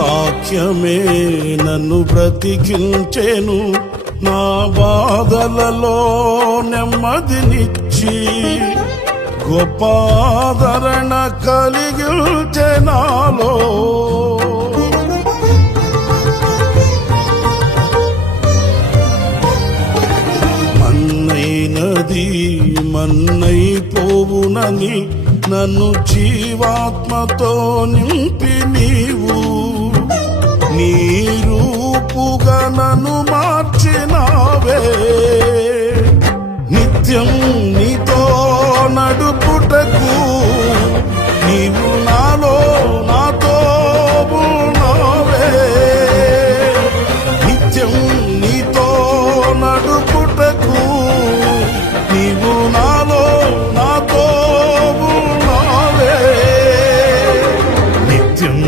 వాక్యమే నన్ను బ్రతికించెను, నా బాధలలో నెమ్మదినిచ్చి గొప్ప ఆదరణ కలిగించె నాలో. మన్నైనది మన్నైపోవునని నన్ను జీవాత్మతో నింపి నీవు నీ రూపుగా నన్ను మార్చినావే. నిత్యం నీతో నడుపుటకు నీవు నాలో నాతో ఉన్నావే. నిత్యం నీతో నడుపుటకు నీవు నాలో నాతో ఉన్నావే. నిత్యం